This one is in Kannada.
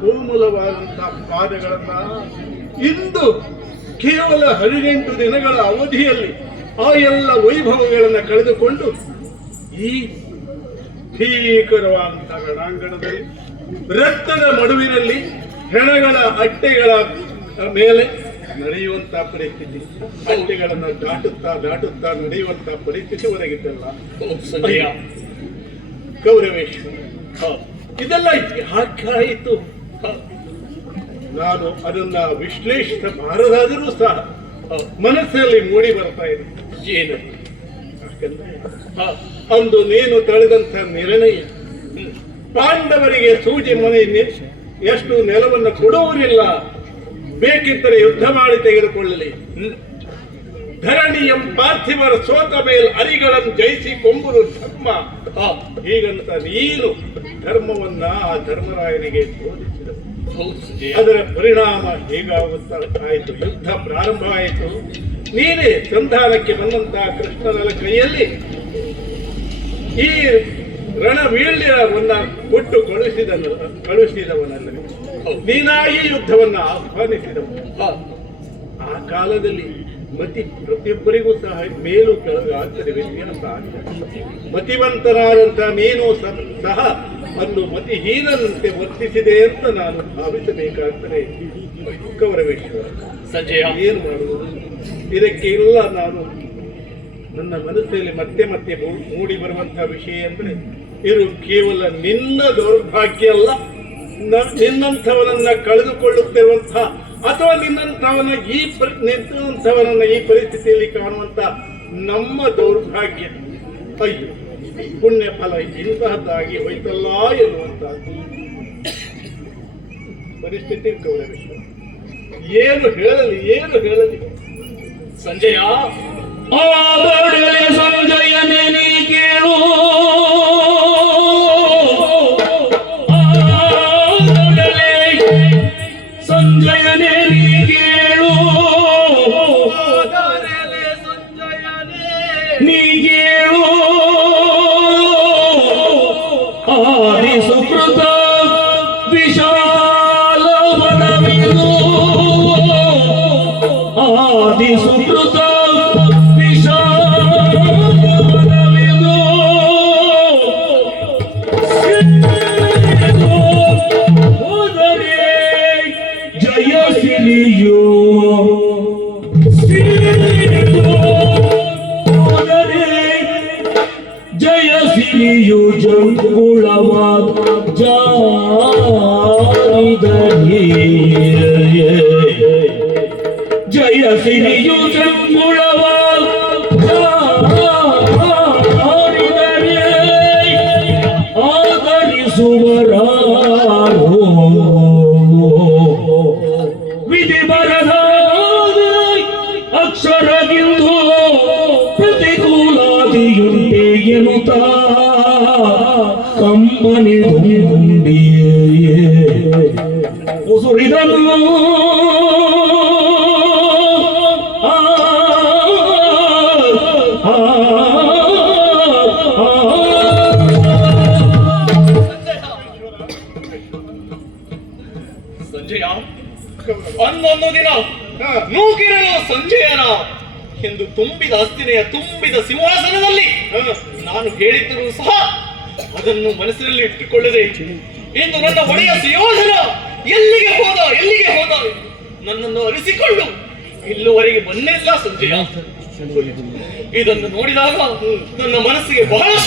ಕೋಮಲವಾದಂತಹ ಪಾದಗಳನ್ನ ಇಂದು ಕೇವಲ 18 ದಿನಗಳ ಅವಧಿಯಲ್ಲಿ ಆ ಎಲ್ಲ ವೈಭವಗಳನ್ನು ಕಳೆದುಕೊಂಡು ಈ ಭೀಕರವಾದಂತಹ ರಣಾಂಗಣದಲ್ಲಿ ರಕ್ತದ ಮಡುವಿನಲ್ಲಿ ಹೆಣಗಳ ಅಟ್ಟೆಗಳ ಮೇಲೆ ನಡೆಯುವಂತಹ ಪರಿಸ್ಥಿತಿ, ಅಟ್ಟೆಗಳನ್ನು ದಾಟುತ್ತಾ ನಡೆಯುವಂತಹ ಪರಿಸ್ಥಿತಿ ಒದಗಿದ್ದಲ್ಲ ಗೌರವೇಶ್ವರ. ಇದೆಲ್ಲ ಯಾಕಾಯಿತು? ನಾನು ಅದನ್ನ ವಿಶ್ಲೇಷಿಸಬಾರದಾದರೂ ಸಹ ಮನಸ್ಸಲ್ಲಿ ಮೂಡಿ ಬರ್ತಾ ಇದೆ. ಏನು ಅಂದು ನೀನು ತಳೆದಂತ ನಿರ್ಣಯ, ಪಾಂಡವರಿಗೆ ಸೂಜಿ ಮನೆ ಎಷ್ಟು ನೆಲವನ್ನು ಕೊಡುವುದಿಲ್ಲ, ಬೇಕಿದ್ದರೆ ಯುದ್ಧ ಮಾಡಿ ತೆಗೆದುಕೊಳ್ಳಲಿ, ಧರಣಿಯಂ ಪಾರ್ಥಿವರ ಸೋತ ಮೇಲ್ ಅರಿಗಳನ್ನು ಜಯಿಸಿ ಕೊಂಬುರು ಧರ್ಮ, ಹೀಗಂತ ನೀನು ಧರ್ಮವನ್ನ ಆ ಧರ್ಮರಾಯನಿಗೆ ಬೋಧಿಸಿದ. ಅದರ ಪರಿಣಾಮ ಹೇಗಾಗುತ್ತಾಯಿತು? ಯುದ್ಧ ಪ್ರಾರಂಭ ಆಯಿತು. ನೀನೇ ಸಂಧಾನಕ್ಕೆ ಬಂದಂತಹ ಕೃಷ್ಣನ ಕೈಯಲ್ಲಿ ಈ ರಣವೀಳ್ಯವನ್ನ ಕೊಟ್ಟು ಕಳುಹಿಸಿದವನಲ್ಲ, ನೀನಾಗಿ ಯುದ್ಧವನ್ನ ಆಹ್ವಾನಿಸಿದವ. ಆ ಕಾಲದಲ್ಲಿ ಮತಿ ಪ್ರತಿಯೊಬ್ಬರಿಗೂ ಸಹ ಮೇಲು ಕೆಳಗಾಗ್ತದೆ, ವ್ಯತ್ಯಾಸ ಆಗ್ತದೆ. ಮತಿವಂತನಾದಂತ ನೀನು ಸಹ ಅಂದು ಮತಿಹೀನಂತೆ ವರ್ತಿಸಿದೆ ಅಂತ ನಾನು ಭಾವಿಸಬೇಕಾಗ್ತದೆ. ಗೌರವೇಶ್ವರ, ಸಂಜಯ ಏನು ಮಾಡುವುದು? ಇದಕ್ಕೆ ಇಲ್ಲ, ನಾನು ನನ್ನ ಮನಸ್ಸಲ್ಲಿ ಮತ್ತೆ ಮತ್ತೆ ಮೂಡಿ ಬರುವಂತಹ ವಿಷಯ ಅಂದ್ರೆ ಇದು ಕೇವಲ ನಿನ್ನ ದೌರ್ಭಾಗ್ಯ ಅಲ್ಲ, ನಿನ್ನಂಥವನನ್ನ ಕಳೆದುಕೊಳ್ಳುತ್ತಿರುವಂತಹ ಅಥವಾ ನಿನ್ನಂಥವನ್ನ ಈ ಪರಿಸ್ಥಿತಿಯಲ್ಲಿ ಕಾಣುವಂತ ನಮ್ಮ ದೌರ್ಭಾಗ್ಯ. ಅಯ್ಯೋ, ಪುಣ್ಯ ಫಲ ಇಂತಹದ್ದಾಗಿ ಹೋಯ್ತಲ್ಲ ಎನ್ನುವಂತಹದ್ದು ಪರಿಸ್ಥಿತಿ. ಗೌರವೇಶ್ವರ, ಏನು ಹೇಳಲಿ ಸಂಜಯ? ಸಂಜಯನೇ ನೀ ಕೇಳು, ಸಂಜಯನೇ ನೀ ಕೇಳು, ನೀ ಕೇಳು. ಆದಿ ಸುಕೃತ ವಿಶಾಲ ವನವಿದು, ಆದಿ ಸುಕೃತ ಜಯ ಸಿರಿಯು ಜಂಗುಳವಾದ ಜಾರಿದನೇ, ಜಯ ಸಿರಿಯು ಜಂಗುಳವಾದ ಜಾರಿದನೇ, ಆದರಿಸುವರಾರೋ ವಿಧಿ ಬರದ ಅಕ್ಷರಗಿಂದು ಪ್ರತಿಕೂಲಾದಿಯುಂಟೆ ಎನ್ನುತ್ತ ಕಂಬನಿ ತುಂಬಿಯೇ ಉಸುರಿದನು. ಸಂಜಯ, ಒಂದೊಂದು ದಿನ ನೂಕಿರಲು ಸಂಜಯನ ಎಂದು ತುಂಬಿದ ಅಸ್ತಿನೆಯ ತುಂಬಿದ ಸಿಂಹಾಸನದಲ್ಲಿ ನಾನು ಹೇಳಿದ್ದರೂ ಸಹ ಅದನ್ನು ಮನಸ್ಸಿನಲ್ಲಿ ಇಟ್ಟುಕೊಳ್ಳದೆ ಇಂದು ನನ್ನ ಒಡೆಯ ಸುಯೋಧನ ಎಲ್ಲಿಗೆ ಹೋದ ನನ್ನನ್ನು ಅರಿಸಿಕೊಂಡು ಇಲ್ಲಿವರೆಗೆ ಬಂದಿಲ್ಲ ಸಂಜಯ. ಇದನ್ನು ನೋಡಿದಾಗ ನನ್ನ ಮನಸ್ಸಿಗೆ ಬಹಳ